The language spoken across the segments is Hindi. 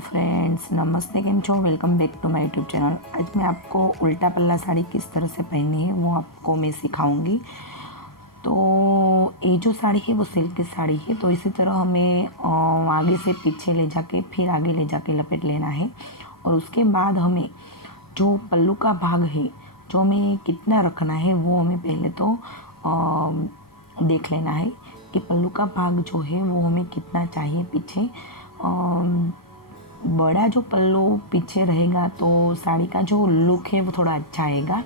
फ्रेंड्स नमस्ते, केम छो, welcome back to my YouTube channel. आज मैं आपको उल्टा पल्ला साड़ी किस तरह से पहननी है वो आपको मैं सिखाऊंगी। तो ये जो साड़ी है वो सिल्क की साड़ी है। तो इसी तरह हमें आगे से पीछे ले जाके फिर आगे ले जाके लपेट लेना है। और उसके बाद हमें जो पल्लू का भाग है जो हमें कितना रखना है वो हमें पहले तो देख लेना है कि पल्लू का भाग जो है वो हमें कितना चाहिए पीछे। बड़ा जो पल्लू पीछे रहेगा तो साड़ी का जो लुक है वो थोड़ा अच्छा आएगा।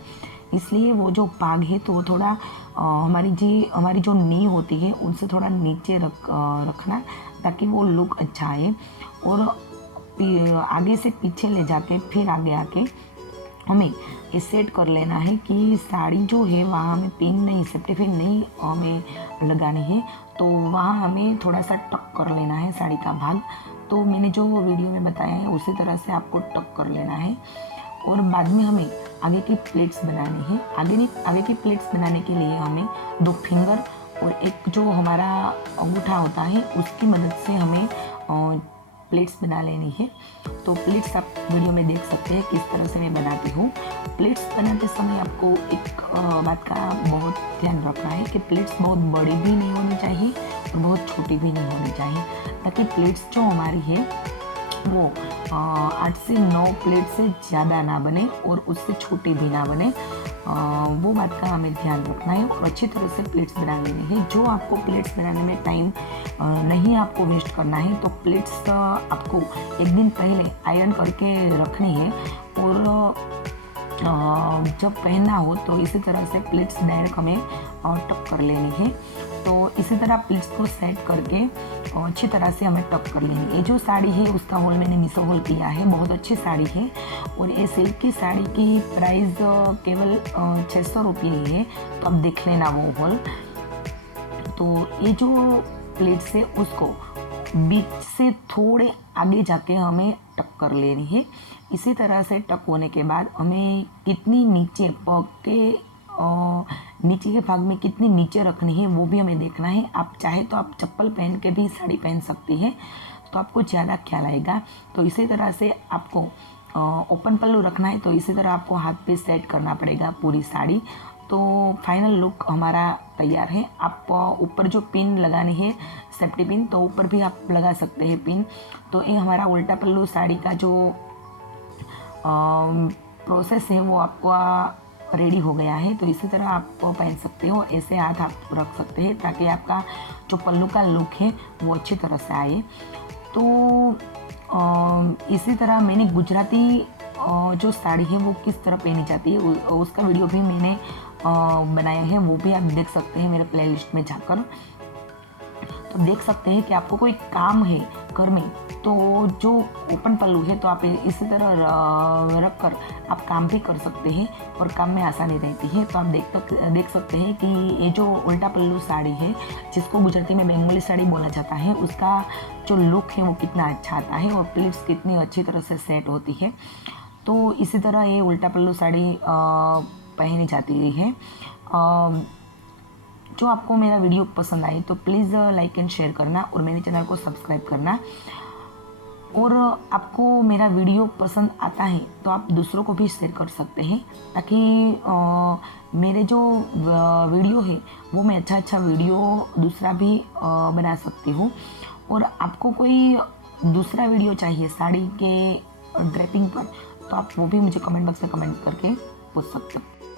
इसलिए वो जो भाग है तो वो थोड़ा हमारी जो नी होती है उनसे थोड़ा नीचे रखना ताकि वो लुक अच्छा आए। और आगे से पीछे ले जाके फिर आगे आके हमें ये सेट कर लेना है कि साड़ी जो है वहाँ हमें पिन नहीं, सेफ्टी पिन नहीं हमें लगानी है। तो वहाँ हमें थोड़ा सा टक कर लेना है साड़ी का भाग। तो मैंने जो वीडियो में बताया है उसी तरह से आपको टक कर लेना है। और बाद में हमें आगे की प्लेट्स बनानी है। आगे की प्लेट्स बनाने के लिए हमें 2 फिंगर और एक जो हमारा अंगूठा होता है उसकी मदद से हमें प्लेट्स बना लेनी है। तो प्लेट्स आप वीडियो में देख सकते हैं किस तरह से मैं बनाती हूँ। प्लेट्स बनाते समय आपको एक बात का बहुत ध्यान रखना है कि प्लेट्स बहुत बड़ी भी नहीं होनी चाहिए और बहुत छोटी भी नहीं होनी चाहिए, ताकि प्लेट्स जो हमारी है वो 8 से 9 प्लेट से ज़्यादा ना बने और उससे छोटी भी ना बने। वो बात का हमें ध्यान रखना है और अच्छी तरह से प्लेट्स बना लेनी है। जो आपको प्लेट्स बनाने में टाइम नहीं आपको वेस्ट करना है तो प्लेट्स आपको एक दिन पहले आयरन करके रखनी है। और जब पहनना हो तो इसी तरह से प्लेट्स डायरेक्ट हमें टक कर लेनी है। तो इसी तरह प्लेट्स को सेट करके अच्छी तरह से हमें टक कर लेनी है। ये जो साड़ी है उसका होल मैंने मीशो होल किया है, बहुत अच्छी साड़ी है। और ये सिल्क की साड़ी की प्राइस केवल 600 रुपये ही है, तो अब देख लेना वो होल। तो ये जो प्लेट्स है उसको बीच से थोड़े आगे जाके हमें टक कर लेनी है। इसी तरह से टक होने के बाद हमें कितनी नीचे पग के नीचे के भाग में कितनी नीचे रखनी है वो भी हमें देखना है। आप चाहे तो आप चप्पल पहन के भी साड़ी पहन सकती हैं, तो आपको ज़्यादा ख्याल आएगा। तो इसी तरह से आपको ओपन पल्लू रखना है, तो इसी तरह आपको हाथ पे सेट करना पड़ेगा पूरी साड़ी। तो फाइनल लुक हमारा तैयार है। आप ऊपर जो पिन लगानी है सेफ्टी पिन, तो ऊपर भी आप लगा सकते हैं पिन। तो ये हमारा उल्टा पल्लू साड़ी का जो प्रोसेस है वो आपका रेडी हो गया है। तो इसी तरह आप पहन सकते हो, ऐसे हाथ आप रख सकते हैं ताकि आपका जो पल्लू का लुक है वो अच्छी तरह से आए। तो इसी तरह मैंने गुजराती जो साड़ी है वो किस तरह पहनी जाती है उसका वीडियो भी मैंने बनाया है, वो भी आप देख सकते हैं मेरे प्लेलिस्ट में जाकर। तो देख सकते हैं कि आपको कोई काम है घर में तो जो ओपन पल्लू है तो आप इसी तरह रख कर आप काम भी कर सकते हैं और काम में आसानी रहती है। तो आप देख सकते हैं कि ये जो उल्टा पल्लू साड़ी है जिसको गुजराती में बंगाली साड़ी बोला जाता है उसका जो लुक है वो कितना अच्छा आता है और प्लीट्स कितनी अच्छी तरह से सेट होती है। तो इसी तरह ये उल्टा पल्लू साड़ी पहनी जाती है। जो आपको मेरा वीडियो पसंद आए तो प्लीज़ लाइक एंड शेयर करना और मेरे चैनल को सब्सक्राइब करना। और आपको मेरा वीडियो पसंद आता है तो आप दूसरों को भी शेयर कर सकते हैं ताकि मेरे जो वीडियो है वो मैं अच्छा वीडियो दूसरा भी बना सकती हूँ। और आपको कोई दूसरा वीडियो चाहिए साड़ी के ड्रेपिंग पर, तो आप वो भी मुझे कमेंट बॉक्स में कमेंट करके पूछ सकते हो।